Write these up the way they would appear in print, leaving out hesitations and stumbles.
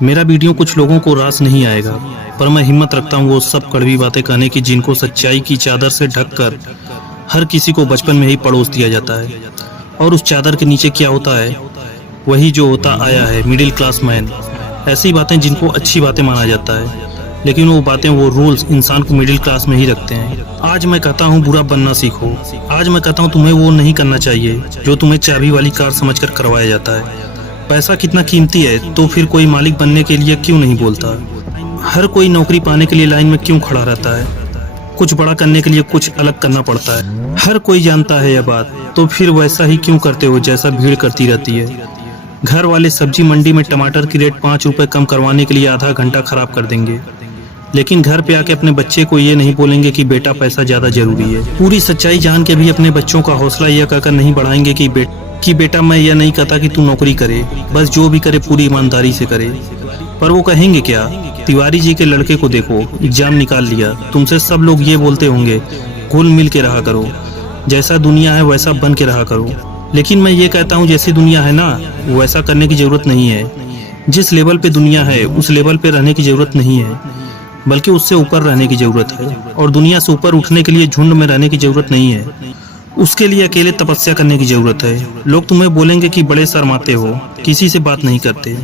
मेरा वीडियो कुछ लोगों को रास नहीं आएगा, पर मैं हिम्मत रखता हूँ वो सब कड़वी बातें कहने की जिनको सच्चाई की चादर से ढककर हर किसी को बचपन में ही पड़ोस दिया जाता है। और उस चादर के नीचे क्या होता है, वही जो होता आया है मिडिल क्लास मैन। ऐसी बातें जिनको अच्छी बातें माना जाता है, लेकिन वो बातें, वो रूल्स इंसान को मिडिल क्लास में ही रखते हैं। आज मैं कहता हूँ बुरा बनना सीखो। आज मैं कहता हूँ तुम्हें वो नहीं करना चाहिए जो तुम्हें चाबी वाली कार समझकर करवाया जाता है। पैसा कितना कीमती है तो फिर कोई मालिक बनने के लिए क्यों नहीं बोलता? हर कोई नौकरी पाने के लिए लाइन में क्यों खड़ा रहता है? कुछ बड़ा करने के लिए कुछ अलग करना पड़ता है। हर कोई जानता है यह बात, तो फिर वैसा ही क्यों करते हो जैसा भीड़ करती रहती है? घर वाले सब्जी मंडी में टमाटर की रेट 5 रुपए कम करवाने के लिए आधा घंटा खराब कर देंगे, लेकिन घर पे आके अपने बच्चे को ये नहीं बोलेंगे कि बेटा पैसा ज्यादा जरूरी है। पूरी सच्चाई जान के भी अपने बच्चों का हौसला यह कहकर नहीं बढ़ाएंगे कि बेटा मैं यह नहीं कहता कि तू नौकरी करे, बस जो भी करे पूरी ईमानदारी से करे। पर वो कहेंगे क्या? तिवारी जी के लड़के को देखो, एग्जाम निकाल लिया। तुमसे सब लोग ये बोलते होंगे घुल मिल के रहा करो, जैसा दुनिया है वैसा बन के रहा करो। लेकिन मैं ये कहता हूँ जैसी दुनिया है ना, वैसा करने की जरूरत नहीं है। जिस लेवल पे दुनिया है उस लेवल पे रहने की जरूरत नहीं है, बल्कि उससे ऊपर रहने की जरूरत है। और दुनिया से ऊपर उठने के लिए झुंड में रहने की जरूरत नहीं है, उसके लिए अकेले तपस्या करने की जरूरत है। लोग तुम्हें बोलेंगे कि बड़े शर्माते हो, किसी से बात नहीं करते।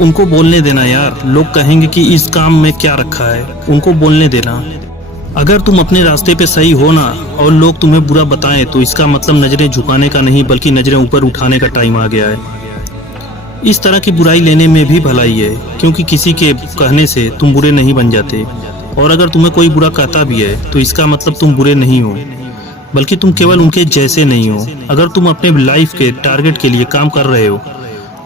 उनको बोलने देना यार। लोग कहेंगे कि इस काम में क्या रखा है, उनको बोलने देना। अगर तुम अपने रास्ते पे सही हो ना और लोग तुम्हें बुरा बताएं, तो इसका मतलब नजरें झुकाने का नहीं बल्कि नजरें ऊपर उठाने का टाइम आ गया है। इस तरह की बुराई लेने में भी भलाई है, क्योंकि किसी के कहने से तुम बुरे नहीं बन जाते। और अगर तुम्हें कोई बुरा कहता भी है तो इसका मतलब तुम बुरे नहीं हो, बल्कि तुम केवल उनके जैसे नहीं हो। अगर तुम अपने लाइफ के टारगेट के लिए काम कर रहे हो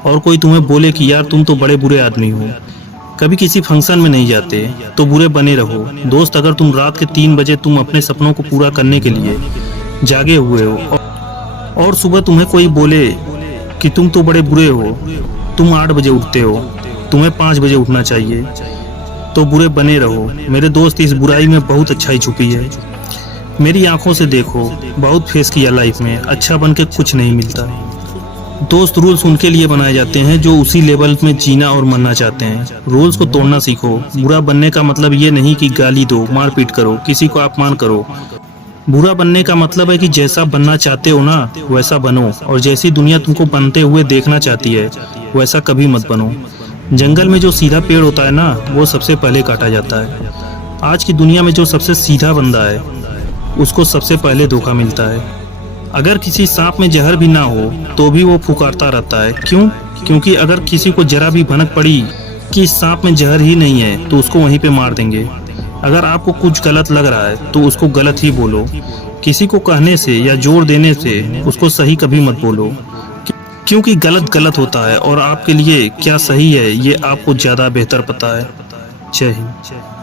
और कोई तुम्हें बोले कि यार तुम तो बड़े बुरे आदमी हो, कभी किसी फंक्शन में नहीं जाते, तो बुरे बने रहो। दोस्त, अगर तुम रात के 3 बजे तुम अपने सपनों को पूरा करने के लिए जागे हुए हो और सुबह तुम्हें कोई बोले कि तुम तो बड़े बुरे हो, तुम 8 बजे उठते हो, तुम्हें 5 बजे उठना चाहिए, तो बुरे बने रहो। मेरे दोस्त, इस बुराई में बहुत अच्छाई छुपी है। मेरी आंखों से देखो, बहुत फेस किया लाइफ में, अच्छा बन के कुछ नहीं मिलता। दोस्त, रूल्स उनके लिए बनाए जाते हैं जो उसी लेवल में जीना और मरना चाहते हैं। रूल्स को तोड़ना सीखो। बुरा बनने का मतलब ये नहीं कि गाली दो, मारपीट करो, किसी को अपमान करो। बुरा बनने का मतलब है कि जैसा बनना चाहते हो ना वैसा बनो, और जैसी दुनिया तुमको बनते हुए देखना चाहती है वैसा कभी मत बनो। जंगल में जो सीधा पेड़ होता है ना, वो सबसे पहले काटा जाता है। आज की दुनिया में जो सबसे सीधा बंदा है उसको सबसे पहले धोखा मिलता है। अगर किसी सांप में जहर भी ना हो तो भी वो फुकारता रहता है। क्यों? क्योंकि अगर किसी को जरा भी भनक पड़ी कि इस सांप में जहर ही नहीं है तो उसको वहीं पे मार देंगे। अगर आपको कुछ गलत लग रहा है तो उसको गलत ही बोलो। किसी को कहने से या जोर देने से उसको सही कभी मत बोलो, क्योंकि गलत गलत होता है और आपके लिए क्या सही है ये आपको ज्यादा बेहतर पता है। जय हिंद।